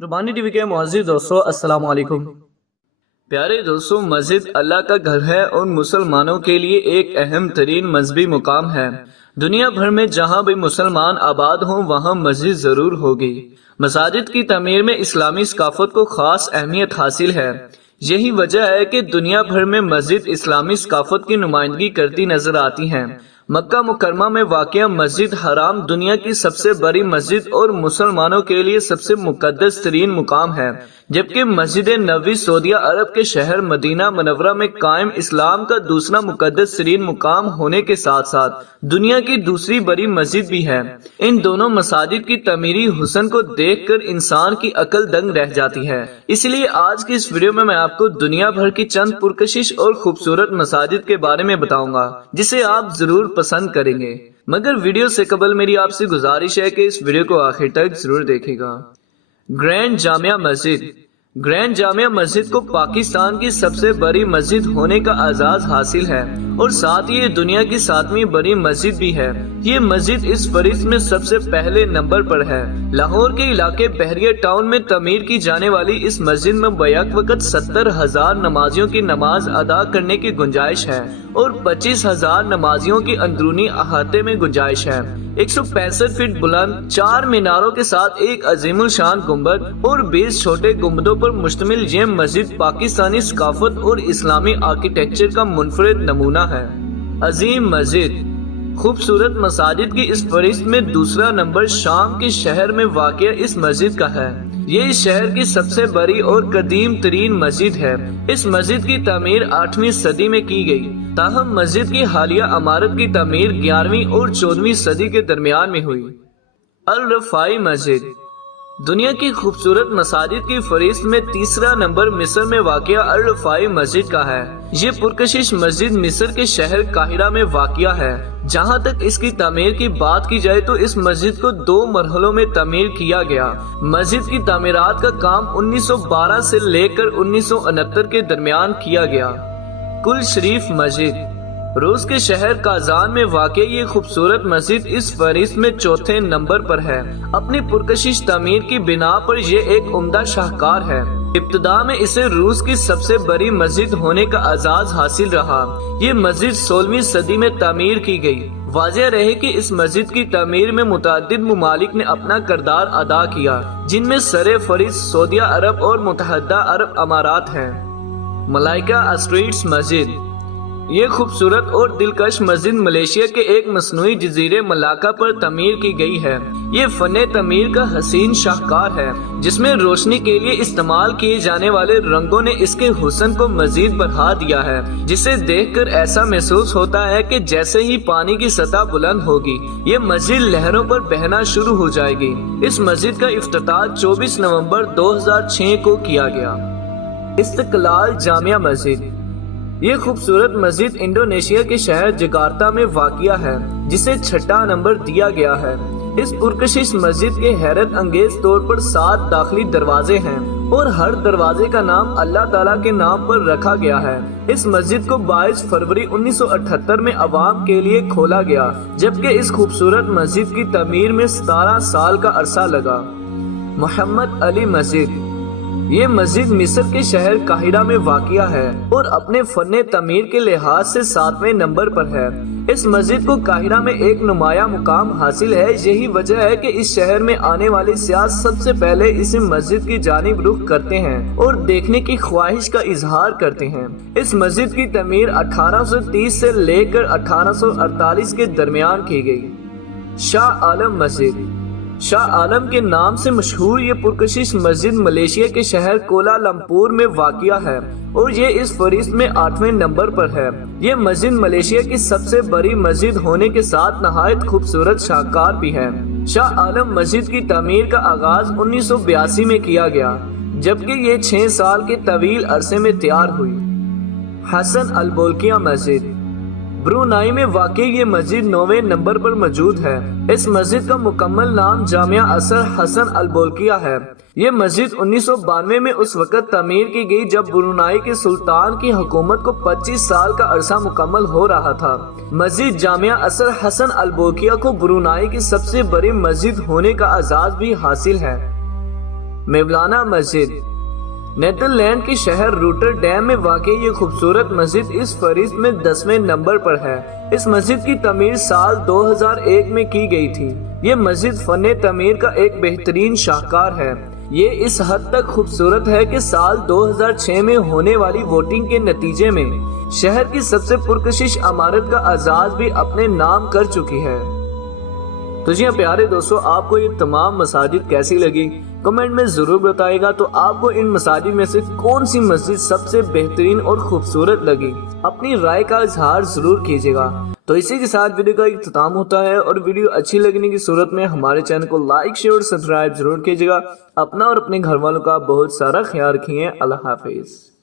रुबानी TV के मुअज़्ज़िज़ दोस्तों, अस्सलाम वालेकुम। प्यारे दोस्तों, मस्जिद अल्लाह का घर है और मुसलमानों के लिए एक अहम तरीन मजहबी मुकाम है। दुनिया भर में जहाँ भी मुसलमान आबाद हों वहाँ मस्जिद जरूर होगी। मसाजिद की तमीर में इस्लामी सकाफत को खास अहमियत हासिल है। यही वजह है कि दुनिया भर में मस्जिद इस्लामी सकाफत की नुमाइंदगी करती नजर आती हैं। मक्का मुकरमा में वाक़िया मस्जिद हराम दुनिया की सबसे बड़ी मस्जिद और मुसलमानों के लिए सबसे मुकद्दस तरीन मुकाम है, जबकि मस्जिद नबवी सऊदी अरब के शहर मदीना मुनव्वरा में कायम इस्लाम का दूसरा मुकद्दस तरीन मुकाम होने के साथ साथ दुनिया की दूसरी बड़ी मस्जिद भी है। इन दोनों मसाजिद की तमीरी हुस्न को देखकर इंसान की अकल दंग रह जाती है। इसलिए आज की इस वीडियो में मैं आपको दुनिया भर की चंद पुरकशिश और खूबसूरत मसाजिद के बारे में बताऊंगा, जिसे आप जरूर पसंद करेंगे। मगर वीडियो से कबल मेरी आपसे गुजारिश है कि इस वीडियो को आखिर तक जरूर देखिएगा। ग्रैंड जामिया मस्जिद। ग्रैंड जामिया मस्जिद को पाकिस्तान की सबसे बड़ी मस्जिद होने का एजाज हासिल है और साथ ही ये दुनिया की 7वीं बड़ी मस्जिद भी है। ये मस्जिद इस फहरिस्त में सबसे पहले नंबर पर है। लाहौर के इलाके बहरिया टाउन में तमीर की जाने वाली इस मस्जिद में बैक वक्त 70,000 नमाजियों की नमाज अदा करने की गुंजाइश है और 25,000 नमाजियों की अंदरूनी अहाते में गुंजाइश है। 165 फीट बुलंद 4 मीनारों के साथ एक अजीमुल शान गुंबद और 20 छोटे गुंबदों पर मुश्तमिल ये मस्जिद पाकिस्तानी सकाफत और इस्लामी आर्किटेक्चर का मुनफरिद नमूना है। अजीम मस्जिद। खूबसूरत मसाजिद की इस फहरिस्त में दूसरा नंबर शाम के शहर में वाक़िया इस मस्जिद का है। ये इस शहर की सबसे बड़ी और कदीम तरीन मस्जिद है। इस मस्जिद की तमीर 8वीं सदी में की गई, ताहम मस्जिद की हालिया इमारत की तमीर 11वीं और 14वीं सदी के दरमियान में हुई। अल रफाई मस्जिद। दुनिया की खूबसूरत मसाजिद की फहरिस्त में तीसरा नंबर मिस्र में वाक़िया अल रफाई मस्जिद का है। ये पुरकशिश मस्जिद मिस्र के शहर काहिरा में वाक़िया है। जहाँ तक इसकी तमीर की बात की जाए तो इस मस्जिद को 2 मरहलों में तमीर किया गया। मस्जिद की तमीरात का काम 1912 से लेकर 1969 के दरमियान किया गया। कुल शरीफ मस्जिद। रूस के शहर काजान में वाक़ई ये खूबसूरत मस्जिद इस फहरिस्त में चौथे नंबर पर है। अपनी पुरकशिश तमीर की बिना पर यह एक उम्दा शाहकार है। इब्तिदा में इसे रूस की सबसे बड़ी मस्जिद होने का एजाज हासिल रहा। ये मस्जिद 16वीं सदी में तमीर की गई। वाज़ेह रहे कि इस मस्जिद की तमीर में मुतअद्दिद मुमालिक ने अपना किरदार अदा किया, जिनमें सरे फहरिस्त सऊदी अरब और मुत्तहदा अरब अमारात हैं। मलाइका स्ट्रीट्स मस्जिद। ये खूबसूरत और दिलकश मस्जिद मलेशिया के एक मसनूई जजीरे मलाका पर तमीर की गई है। ये फने तमीर का हसीन शाहकार है, जिसमें रोशनी के लिए इस्तेमाल किए जाने वाले रंगों ने इसके हुस्न को मजीद बढ़ा दिया है, जिसे देखकर ऐसा महसूस होता है कि जैसे ही पानी की सतह बुलंद होगी ये मस्जिद लहरों पर बहना शुरू हो जाएगी। इस मस्जिद का इफ्तिताह 24 नवंबर 2006 को किया गया। इस्तिकलाल जामिया मस्जिद। ये खूबसूरत मस्जिद इंडोनेशिया के शहर जकार्ता में वाक़िया है, जिसे 6ठा नंबर दिया गया है। इस पुरकशिश मस्जिद के हैरत अंगेज तौर पर 7 दाखिली दरवाजे हैं और हर दरवाजे का नाम अल्लाह ताला के नाम पर रखा गया है। इस मस्जिद को 22 फरवरी 1978 में अवाम के लिए खोला गया, जबकि इस खूबसूरत मस्जिद की तमीर में 17 साल का अरसा लगा। मोहम्मद अली मस्जिद। ये मस्जिद मिस्र के शहर काहिरा में वाक़िया है और अपने फन्ने तमीर के लिहाज से 7वें नंबर पर है। इस मस्जिद को काहिरा में एक नुमाया मुकाम हासिल है। यही वजह है कि इस शहर में आने वाले सियाह सबसे पहले इस मस्जिद की जानिब रुख करते हैं और देखने की ख्वाहिश का इजहार करते हैं। इस मस्जिद की तमीर 1830 से लेकर 1848 के दरमियान की गई। शाह आलम मस्जिद। शाह आलम के नाम से मशहूर ये पुरकशिश मस्जिद मलेशिया के शहर कोलालमपुर में वाक़िया है और ये इस फहरिस्त में 8वें नंबर पर है। ये मस्जिद मलेशिया की सबसे बड़ी मस्जिद होने के साथ नहायत खूबसूरत शाहकार भी है। शाह आलम मस्जिद की तमीर का आगाज 1982 में किया गया, जबकि ये 6 साल के तवील अरसे में तैयार हुई। हसन अल बोल्किया मस्जिद। ब्रुनाई में वाक़ई ये मस्जिद 9वें नंबर पर मौजूद है। इस मस्जिद का मुकम्मल नाम जामिया असर हसन अल बोल्किया है। ये मस्जिद 1992 में उस वक़्त तमीर की गई जब ब्रुनाई के सुल्तान की हुकूमत को 25 साल का अरसा मुकम्मल हो रहा था। मस्जिद जामिया असर हसन अल बोल्किया को ब्रुनाई की सबसे बड़ी मस्जिद होने का एजाज़ भी हासिल है। میولانا مسجد نیدرلینڈ کے شہر روٹرڈیم میں واقع یہ خوبصورت مسجد اس فہرست میں 10ویں نمبر پر ہے۔ اس مسجد کی تعمیر سال 2001 میں کی گئی تھی۔ یہ مسجد فن تعمیر کا ایک بہترین شاہکار ہے۔ یہ اس حد تک خوبصورت ہے کہ سال 2006 میں ہونے والی ووٹنگ کے نتیجے میں شہر کی سب سے پرکشش عمارت کا اعزاز بھی اپنے نام کر چکی ہے۔ تو جی پیارے دوستو، آپ کو یہ تمام مساجد کیسی لگی کمنٹ میں ضرور بتائے گا۔ تو آپ کو ان مساجد میں سے کون سی مسجد سب سے بہترین اور خوبصورت لگی، اپنی رائے کا اظہار ضرور کیجیے گا۔ تو اسی کے ساتھ ویڈیو کا اختتام ہوتا ہے، اور ویڈیو اچھی لگنے کی صورت میں ہمارے چینل کو لائک شیئر اور سبسکرائب ضرور کیجیے گا۔ اپنا اور اپنے گھر والوں کا بہت سارا خیال رکھیے۔ اللہ حافظ۔